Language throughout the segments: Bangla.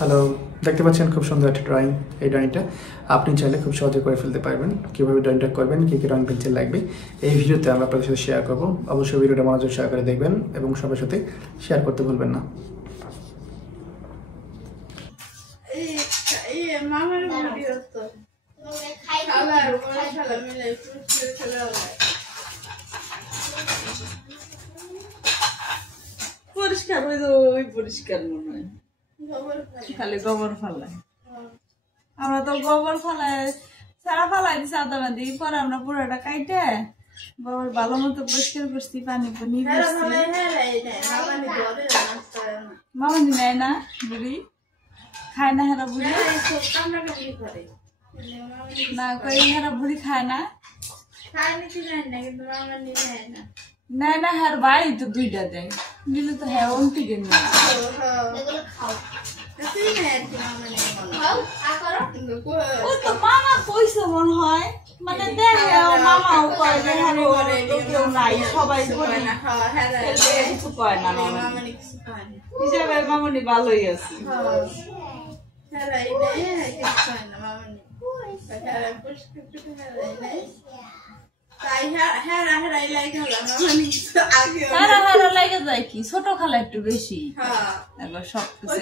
হ্যালো, দেখতে পাচ্ছেন খুব সুন্দর একটা ড্রয়িং। এই ড্রয়িংটা আপনি চাইলে খুব সহজে করে ফেলতে পারবেন। কীভাবে ড্রয়িংটা করবেন, কী কী রং পেন্সিল লাগবে, এই ভিডিওতে আমরা আপনাদের সাথে শেয়ার করবো। অবশ্যই ভিডিওটা মনোযোগ সহকারে দেখবেন এবং সবার সাথে শেয়ার করতে ভুলবেন না। পরিষ্কার ওই পরিষ্কার মনে হয় খালি গোবর ফালায়। আমরা তো গোবর ফালায় সারা ফালাই দিছি আদা বাঁধি, পরে আমরা পুরোটা কাইটে গোবর ভালো মতো পরিষ্কার করছি, পানি পানি মামানি নেয় না, বুড়ি খায় না, হেরা বুড়ি না কই হেরা বুড়ি খায় না, নেয় না। হের ভাই তো দুইটা দেয়, দিলে তো হ্যাঁ অন্তি দিন না। ও তো মামা কইছে মনে হয়, মানে দেখে মামাও কয় যে কেউ নাই, সবাই কিছু কয় না হিসাবে মামনি ভালোই আছে। ছোট খালা একটু বেশি সবকিছু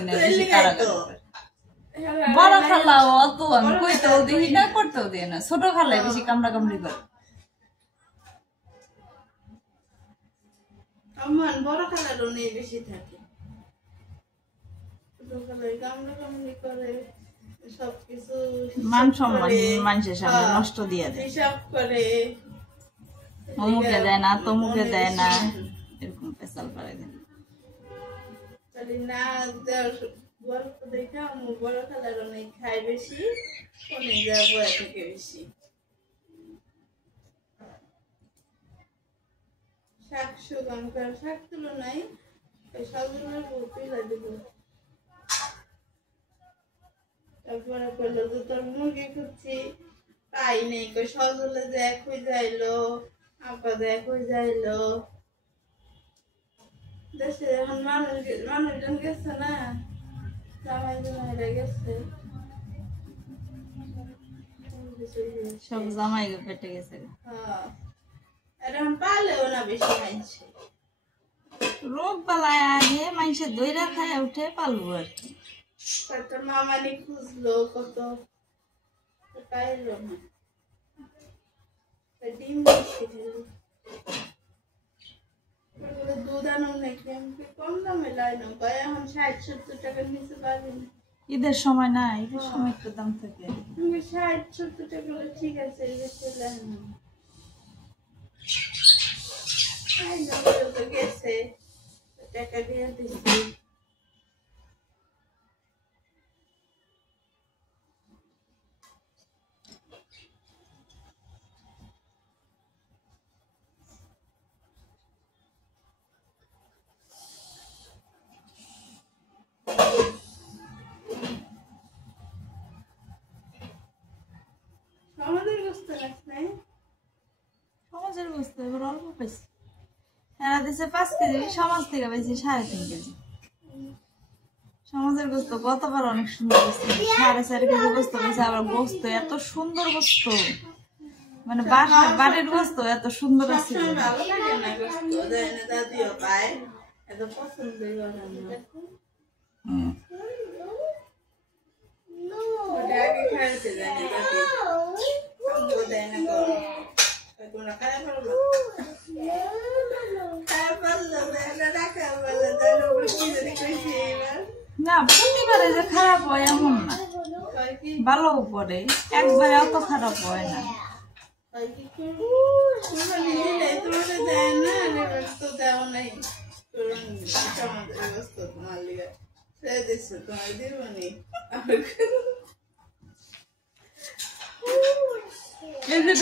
বড় খালা অত আমি কইতেও দেখি না, করতেও দিই না। ছোট খালায় বেশি কামড়া কামড়ি করে। বড় খালারও নেই বেশি থাকে, সবকিছু মান সম্মান মানুষের সামনে নষ্ট দিয়ে দেয়, হিসাব করে অমুকে দেয় না তমুকে দেয় না, এরকম পেশাল করে দেয় না। গল্প দেখা বড় খালার অনেক খায় বেশি, অনেক যাবো থেকে বেশি। শাক সুগাম করে শাক তুলো নাই, সবগুলোর তুলে দেব। তারপরে বললো যে তোর মুরগি খুঁজছি, পাই নেই, সজলে দেখ হয়ে যাইলো, আপা দেখ হয়ে যাইলো। দেশে এখন মানুষজন গেছে না, জামাই জামাইরা গেছে, সব জামাই পেটে গেছে। এখন পালেও না বেশি মানছে, রোগ বালায় আগে মানুষের দইরা খায় উঠে পালবো আর কি। কত মামানি খুঁজলো, কত পাইলো না। ডিম বেশি দুধ আনো নাকি কম দামে লাইন এখন ৬০-৭০ টাকার নিচে পাবি না। ঈদের সময় না, ঈদের সময় একটু দাম থাকে। ৬০-৭০ টাকা ঠিক আছে, গেছে টাকা দিয়ে দিচ্ছি। সমাজের বস্তু এবার অল্প পাইছি, এরা দিচ্ছে 5 কেজি, সমাজ থেকে পাইছি 3.5 কেজি। সমাজের গোস্ত গতবার অনেক সুন্দর গোস্ত, 4.5 কেজি গোস্ত পাইছে। আবার গোস্ত এত সুন্দর গোস্ত, মানে বাড়ির গোস্ত এত সুন্দর আছে। না প্রতিবারে যে খারাপ হয় এমন না, ভালো পড়ে, একবারে অত খারাপ হয় না। তোমার দিব